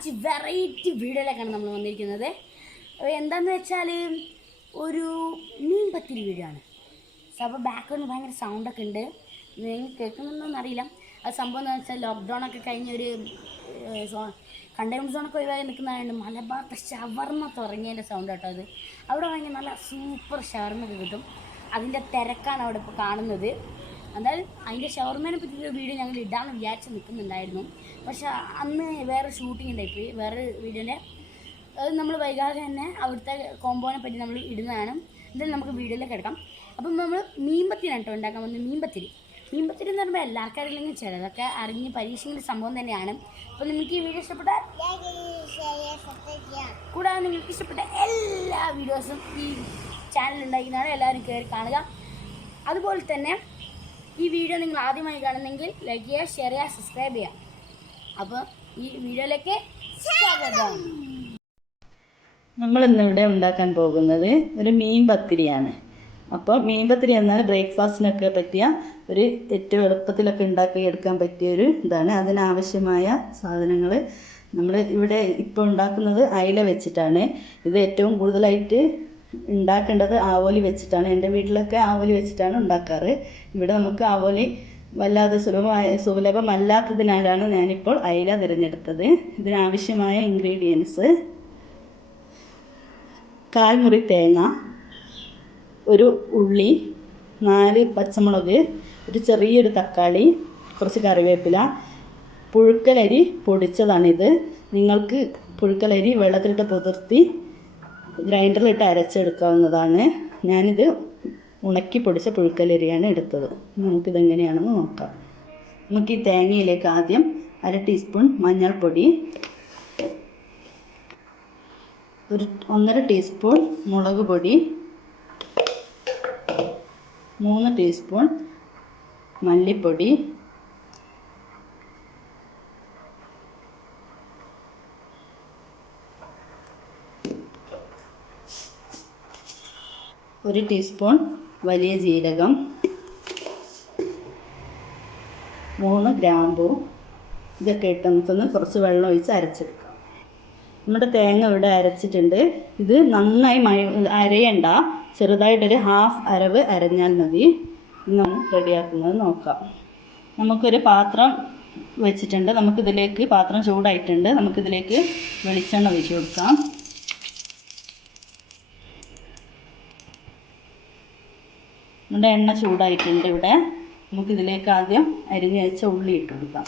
കുറച്ച് വെറൈറ്റി വീഡിയോയിലേക്കാണ് നമ്മൾ വന്നിരിക്കുന്നത്. അപ്പോൾ എന്താണെന്ന് വെച്ചാൽ ഒരു മീൻ പത്തിരി വീഡിയോ ആണ് സോ അപ്പോൾ ബാക്ക്ഗ്രൗണ്ട് ഭയങ്കര സൗണ്ടൊക്കെ ഉണ്ട്. നിങ്ങൾക്ക് കേൾക്കുന്നുണ്ടോന്ന് അറിയില്ല അത് സംഭവം എന്ന് വെച്ചാൽ ലോക്ക്ഡൗൺ ഒക്കെ കഴിഞ്ഞൊരു കണ്ടെയ്ൻമെന്റ് സോണൊക്കെ ഒഴിവായി നിൽക്കുന്നതായത് മലബാർത്തെ ഷവർമ്മ തുടങ്ങിയതിന്റെ സൗണ്ട് കേട്ടോ അത്. അവിടെ ഭയങ്കര നല്ല സൂപ്പർ ഷവർമ്മ കിട്ടും. അതിന്റെ തിരക്കാണ് അവിടെ ഇപ്പോൾ കാണുന്നത്. എന്തായാലും അതിന്റെ ഷവർമേനെ പറ്റിയൊരു വീഡിയോ ഞങ്ങൾ ഇടാമെന്ന് വിചാരിച്ച് നിൽക്കുന്നുണ്ടായിരുന്നു. പക്ഷെ അന്ന് വേറെ ഷൂട്ടിംഗ് ഉണ്ടായിപ്പോയി. വേറെ വീഡിയോന്റെ അത് നമ്മൾ വൈകാതെ തന്നെ അവിടുത്തെ കോമ്പോനെ പറ്റി നമ്മൾ ഇടുന്നതാണ്. എന്തായാലും നമുക്ക് വീഡിയോയിലേക്ക് എടുക്കാം. അപ്പം നമ്മൾ മീൻപത്തിരി കേട്ടോ ഉണ്ടാക്കാൻ വന്നത് മീൻപത്തിരി. മീൻപത്തിരി എന്ന് പറയുമ്പോൾ എല്ലാവർക്കും അറിയില്ലെങ്കിൽ ചിലതൊക്കെ അറിഞ്ഞ് പരീക്ഷിക്കുന്ന സംഭവം തന്നെയാണ്. അപ്പോൾ നിങ്ങൾക്ക് ഈ വീഡിയോ ഇഷ്ടപ്പെട്ടാൽ കൂടാതെ നിങ്ങൾക്ക് ഇഷ്ടപ്പെട്ട എല്ലാ വീഡിയോസും ഈ ചാനൽ എല്ലാവരും കയറി കാണുക. അതുപോലെ തന്നെ ഈ വീഡിയോ നിങ്ങൾ ആദ്യമായി കാണുന്നെങ്കിൽ ലൈക്ക് ചെയ്യുക ഷെയർ ചെയ്യുക സബ്സ്ക്രൈബ് ചെയ്യുക. അപ്പോൾ ഈ വീഡിയോയിലേക്ക് സ്വാഗതം. നമ്മൾ ഇന്നിവിടെ ഉണ്ടാക്കാൻ പോകുന്നത് ഒരു മീൻ പത്തിരിയാണ്. അപ്പോൾ മീൻ പത്തിരി എന്നാൽ ബ്രേക്ക്ഫാസ്റ്റിനൊക്കെ പറ്റിയ ഒരു ഏറ്റവും എളുപ്പത്തിലൊക്കെ ഉണ്ടാക്കി എടുക്കാൻ പറ്റിയ ഒരു ഇതാണ്. അതിനാവശ്യമായ സാധനങ്ങൾ നമ്മൾ ഇവിടെ ഇപ്പോൾ ഉണ്ടാക്കുന്നത് അയില വെച്ചിട്ടാണ്. ഇത് ഏറ്റവും കൂടുതലായിട്ട് ഉണ്ടാക്കേണ്ടത് ആവോലി വെച്ചിട്ടാണ്. എന്റെ വീട്ടിലൊക്കെ ആവോലി വെച്ചിട്ടാണ് ഉണ്ടാക്കാറ്. ഇവിടെ നമുക്ക് ആവോലി വല്ലാതെ സുലഭമായ സുലഭമല്ലാത്തതിനാലാണ് ഞാനിപ്പോൾ അയില തിരഞ്ഞെടുത്തത്. ഇതിനാവശ്യമായ ഇൻഗ്രീഡിയൻസ്. കാൽമുറി തേങ്ങ ഒരു ഉള്ളി നാല് പച്ചമുളക് ഒരു ചെറിയൊരു തക്കാളി കുറച്ച് കറിവേപ്പില. പുഴുക്കലരി പൊടിച്ചതാണിത്. നിങ്ങൾക്ക് പുഴുക്കലരി വെള്ളത്തിലിട്ട് കുതിർത്തി ഗ്രൈൻഡറിലിട്ട് അരച്ചെടുക്കാവുന്നതാണ്. ഞാനിത് ഉണക്കി പൊടിച്ച പുഴുക്കലരിയാണ് എടുത്തത്. നമുക്കിതെങ്ങനെയാണെന്ന് നോക്കാം. നമുക്ക് ഈ തേങ്ങയിലേക്ക് ആദ്യം അര ടീസ്പൂൺ മഞ്ഞൾപ്പൊടി ഒരു ഒന്നര ടീസ്പൂൺ മുളക് പൊടി മൂന്ന് ടീസ്പൂൺ മല്ലിപ്പൊടി ഒരു ടീസ്പൂൺ വലിയ ജീരകം മൂന്ന് ഗ്രാമ്പു ഇതൊക്കെ ഇട്ട് നമുക്കൊന്ന് കുറച്ച് വെള്ളം ഒഴിച്ച് അരച്ചെടുക്കാം. നമ്മുടെ തേങ്ങ ഇവിടെ അരച്ചിട്ടുണ്ട്. ഇത് നന്നായി മയ അരയണ്ട. ചെറുതായിട്ടൊരു ഹാഫ് അരവ് അരഞ്ഞാൽ മതി. ഇന്ന് റെഡിയാക്കുന്നത് നോക്കാം. നമുക്കൊരു പാത്രം വെച്ചിട്ടുണ്ട്. നമുക്കിതിലേക്ക് പാത്രം ചൂടായിട്ടുണ്ട്. നമുക്കിതിലേക്ക് വെളിച്ചെണ്ണ ഒഴിച്ച് കൊടുക്കാം. നമ്മുടെ എണ്ണ ചൂടായിട്ടുണ്ട് ഇവിടെ. നമുക്കിതിലേക്ക് ആദ്യം അരിഞ്ഞ് വെച്ച ഉള്ളി ഇട്ട് കൊടുക്കാം.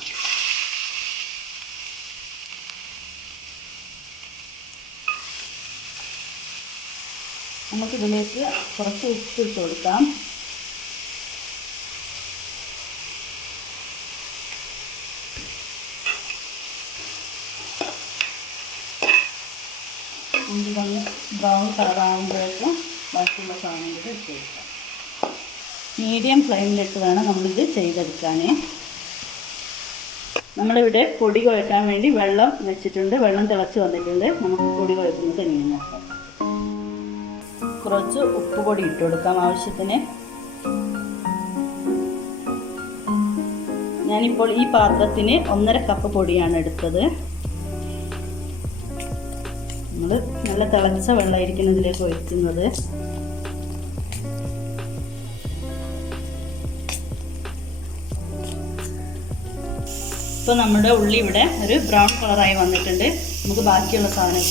നമുക്കിതിലേക്ക് കുറച്ച് ഉപ്പ് ഇട്ട് കൊടുക്കാം. ഉള്ളി ബ്രൗൺ കളറാകുമ്പോഴേക്കും ബാക്കിയുള്ള സാധനങ്ങൾ ഇട്ട് കൊടുക്കാം. മീഡിയം ഫ്ലെയിമിലിട്ട് വേണം നമ്മളിത് ചെയ്തെടുക്കാൻ നമ്മളിവിടെ പൊടി കുഴക്കാൻ വേണ്ടി വെള്ളം വെച്ചിട്ടുണ്ട്. വെള്ളം തിളച്ച് വന്നിട്ടുണ്ട്. നമുക്ക് പൊടി കുഴക്കുന്നത് എങ്ങനെ നോക്കാം. കുറച്ച് ഉപ്പ് പൊടി ഇട്ട് കൊടുക്കാം ആവശ്യത്തിന്. ഞാനിപ്പോൾ ഈ പാത്രത്തിന് ഒന്നര കപ്പ് പൊടിയാണ് എടുത്തത്. നമ്മൾ നല്ല തിളച്ച വെള്ളമായിരിക്കും ഇതിലേക്ക് ഒഴിക്കുന്നത്. ഇപ്പോൾ നമ്മുടെ ഉള്ളി ഇവിടെ ഒരു ബ്രൗൺ കളറായി വന്നിട്ടുണ്ട്. നമുക്ക് ബാക്കിയുള്ള സാധനം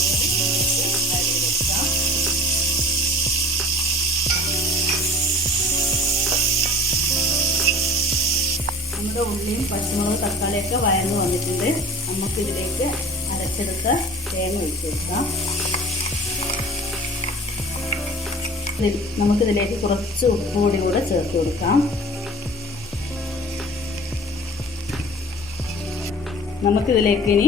നമ്മുടെ ഉള്ളിയും പച്ചമുളക് തക്കാളിയൊക്കെ വയർന്ന് വന്നിട്ടുണ്ട്. നമുക്ക് ഇതിലേക്ക് അരച്ചെടുത്ത തേങ്ങ ഒഴിച്ചു കൊടുക്കാം. നമുക്കിതിലേക്ക് കുറച്ച് ഉപ്പ് കൂടി കൂടെ ചേർത്ത് കൊടുക്കാം. നമുക്കിതിലേക്ക് ഇനി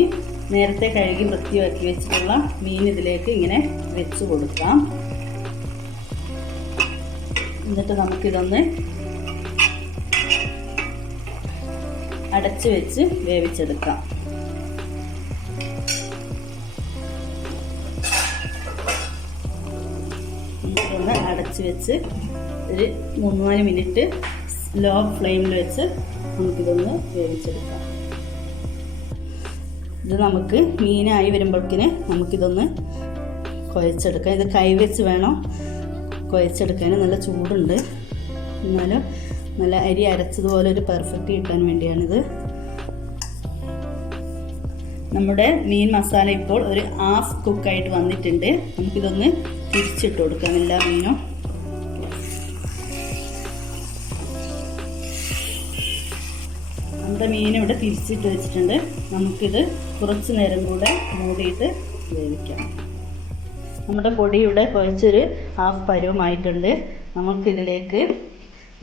നേരത്തെ കഴുകി വൃത്തിയാക്കി വെച്ചിട്ടുള്ള മീൻ ഇതിലേക്ക് ഇങ്ങനെ വെച്ച് കൊടുക്കാം. എന്നിട്ട് നമുക്കിതൊന്ന് അടച്ച് വെച്ച് വേവിച്ചെടുക്കാം. ഒന്ന് അടച്ച് വെച്ച് ഒരു മൂന്ന് നാല് മിനിറ്റ് ലോ ഫ്ലെയിമിൽ വെച്ച് നമുക്കിതൊന്ന് വേവിച്ചെടുക്കാം. ഇത് നമുക്ക് മീനായി വരുമ്പോഴേക്കിന് നമുക്കിതൊന്ന് കുഴച്ചെടുക്കാം. ഇത് കൈവച്ച് വേണം കുഴച്ചെടുക്കാൻ. നല്ല ചൂടുണ്ട്. എന്നാലും നല്ല അരി അരച്ചതുപോലെ ഒരു പെർഫെക്റ്റ് കിട്ടാൻ വേണ്ടിയാണിത്. നമ്മുടെ മീൻ മസാല ഇപ്പോൾ ഒരു ഹാഫ് കുക്കായിട്ട് വന്നിട്ടുണ്ട്. നമുക്കിതൊന്ന് തിരിച്ചിട്ട് കൊടുക്കാം എല്ലാ മീനും. നമ്മുടെ മീൻ ഇവിടെ തിരിച്ചിട്ട് വെച്ചിട്ടുണ്ട്. നമുക്കിത് കുറച്ച് നേരം കൂടെ മൂടിയിട്ട് വേവിക്കാം. നമ്മുടെ പൊടി ഇവിടെ കുഴച്ചൊരു ഹാഫ് പരുവമായിട്ടുണ്ട്. നമുക്കിതിലേക്ക്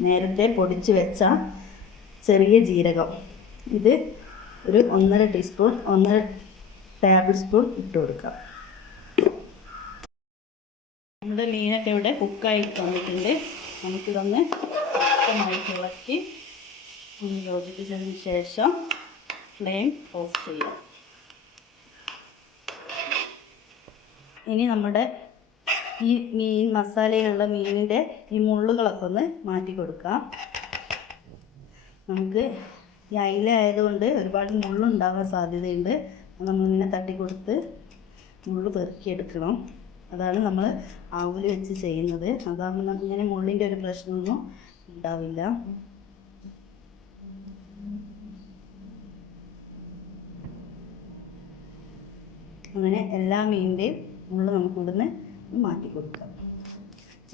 നേരത്തെ പൊടിച്ച് വെച്ച ചെറിയ ജീരകം. ഇത് ഒരു ഒന്നര ടീസ്പൂൺ ഒന്നര ടേബിൾ സ്പൂൺ ഇട്ട് കൊടുക്കാം. നമ്മുടെ മീനൊക്കെ ഇവിടെ കുക്കായി വന്നിട്ടുണ്ട്. നമുക്കിതൊന്ന് ശക്തമായി ഇളക്കി ഒന്ന് ശേഷം ഫ്ലെയിം ഓഫ് ചെയ്യാം. ഇനി നമ്മുടെ ഈ മീൻ മസാലയിലുള്ള മീനിന്റെ ഈ മുള്ളുകളൊക്കെ ഒന്ന് മാറ്റി കൊടുക്കാം. നമുക്ക് ഈ അയില ആയതുകൊണ്ട് ഒരുപാട് മുള്ളുണ്ടാകാൻ സാധ്യതയുണ്ട്. നമ്മളിങ്ങനെ തട്ടി കൊടുത്ത് മുള്ളു പെറുക്കിയെടുക്കണം. അതാണ് നമ്മൾ ആവൽ വെച്ച് ചെയ്യുന്നത്. അതാകുമ്പോൾ ഇങ്ങനെ മുള്ളിന്റെ ഒരു പ്രശ്നമൊന്നും ഉണ്ടാവില്ല. അങ്ങനെ എല്ലാ മീനിന്റെയും മുള്ള് നമുക്ക് ഇവിടുന്ന് മാറ്റി കൊടുക്കാം.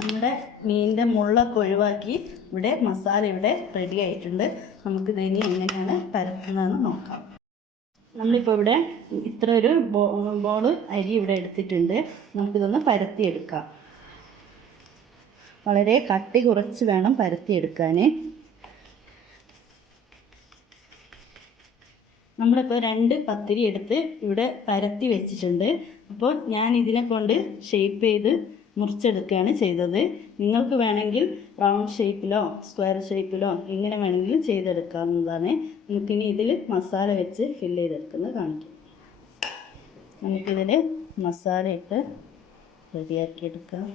നമ്മുടെ മീനിന്റെ മുള്ളൊക്കെ ഒഴിവാക്കി ഇവിടെ മസാല ഇവിടെ റെഡി ആയിട്ടുണ്ട്. നമുക്ക് ഇനി എങ്ങനെയാണ് പരത്തുന്നതെന്ന് നോക്കാം. നമ്മളിപ്പോൾ ഇവിടെ ഇത്ര ഒരു ബോൾ അരി ഇവിടെ എടുത്തിട്ടുണ്ട്. നമുക്കിതൊന്ന് പരത്തിയെടുക്കാം. വളരെ കട്ടി കുറച്ച് വേണം പരത്തിയെടുക്കാൻ നമ്മളിപ്പോൾ രണ്ട് പത്തിരി എടുത്ത് ഇവിടെ പരത്തി വെച്ചിട്ടുണ്ട്. അപ്പോൾ ഞാൻ ഇതിനെ കൊണ്ട് ഷേപ്പ് ചെയ്ത് മുറിച്ചെടുക്കുകയാണ് ചെയ്തത്. നിങ്ങൾക്ക് വേണമെങ്കിൽ റൗണ്ട് ഷേപ്പിലോ സ്ക്വയർ ഷേപ്പിലോ എങ്ങനെ വേണമെങ്കിലും ചെയ്തെടുക്കാവുന്നതാണ്. നമുക്കിനി ഇതിൽ മസാല വെച്ച് ഫില്ല് ചെയ്തെടുക്കുന്നത് കാണിക്കാം. നമുക്കിതിൽ മസാല ഇട്ട് റെഡിയാക്കിയെടുക്കാം.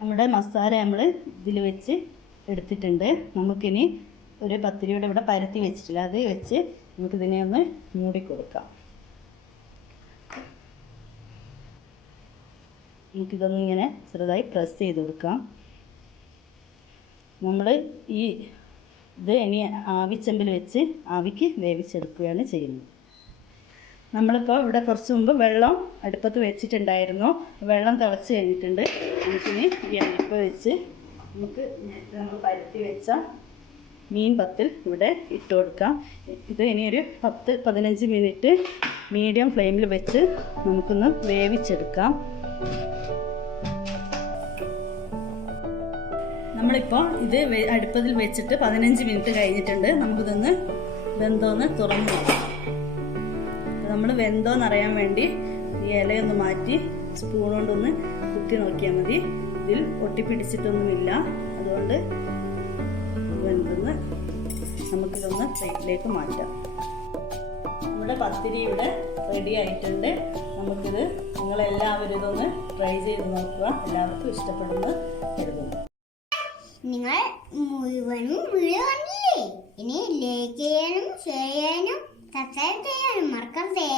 നമ്മുടെ മസാല നമ്മൾ ഇതിൽ വെച്ച് എടുത്തിട്ടുണ്ട്. നമുക്കിനി ഒരു പത്തിരിയുടെ ഇവിടെ പരത്തി വെച്ചിട്ടില്ല. അത് വെച്ച് നമുക്കിതിനെ ഒന്ന് മൂടി കൊടുക്കാം. നമുക്കിതൊന്ന് ഇങ്ങനെ ചെറുതായി പ്രസ് ചെയ്ത് കൊടുക്കാം. നമ്മൾ ഈ ഇത് ഇനി ആവിച്ചെമ്പിൽ വെച്ച് ആവിക്ക് വേവിച്ചെടുക്കുകയാണ് ചെയ്യുന്നത്. നമ്മളിപ്പോൾ ഇവിടെ കുറച്ച് മുമ്പ് വെള്ളം അടുപ്പത്ത് വെച്ചിട്ടുണ്ടായിരുന്നു. വെള്ളം തിളച്ച് കഴിഞ്ഞിട്ടുണ്ട്. നമുക്കിനി ഈ അടുപ്പ് വെച്ച് നമുക്ക് നമ്മൾ പരത്തി വെച്ച മീൻ പത്തിൽ ഇവിടെ ഇട്ട് കൊടുക്കാം. ഇത് ഇനിയൊരു പത്ത് പതിനഞ്ച് മിനിറ്റ് മീഡിയം ഫ്ലെയിമിൽ വെച്ച് നമുക്കൊന്ന് വേവിച്ചെടുക്കാം. നമ്മളിപ്പോൾ ഇത് അടുപ്പത്തിൽ വെച്ചിട്ട് പതിനഞ്ച് മിനിറ്റ് കഴിഞ്ഞിട്ടുണ്ട്. നമുക്കിതൊന്ന് വെന്തോന്ന് തുറന്നു നോക്കാം. നമ്മൾ വെന്തോന്നറിയാൻ വേണ്ടി ഈ ഇലയൊന്ന് മാറ്റി സ്പൂൺ കൊണ്ടൊന്ന് കുത്തി നോക്കിയാൽ മതി. ഇതിൽ ഒട്ടിപ്പിടിച്ചിട്ടൊന്നുമില്ല അതുകൊണ്ട് വെന്തെന്ന് നമുക്കിതൊന്ന് പ്ലേറ്റിലേക്ക് മാറ്റാം. നമ്മുടെ പത്തിരി ഇവിടെ റെഡി ആയിട്ടുണ്ട്. നമുക്കിത് നിങ്ങളെല്ലാവരും ഇതൊന്ന് ട്രൈ ചെയ്ത് നോക്കുക. എല്ലാവർക്കും ഇഷ്ടപ്പെടുന്ന നിങ്ങൾ മുഴുവനും ഇനി ലൈക്ക് ചെയ്യാനും ഷെയർ ചെയ്യാനും സബ്സ്ക്രൈബ് ചെയ്യാനും മറക്കരുതേ.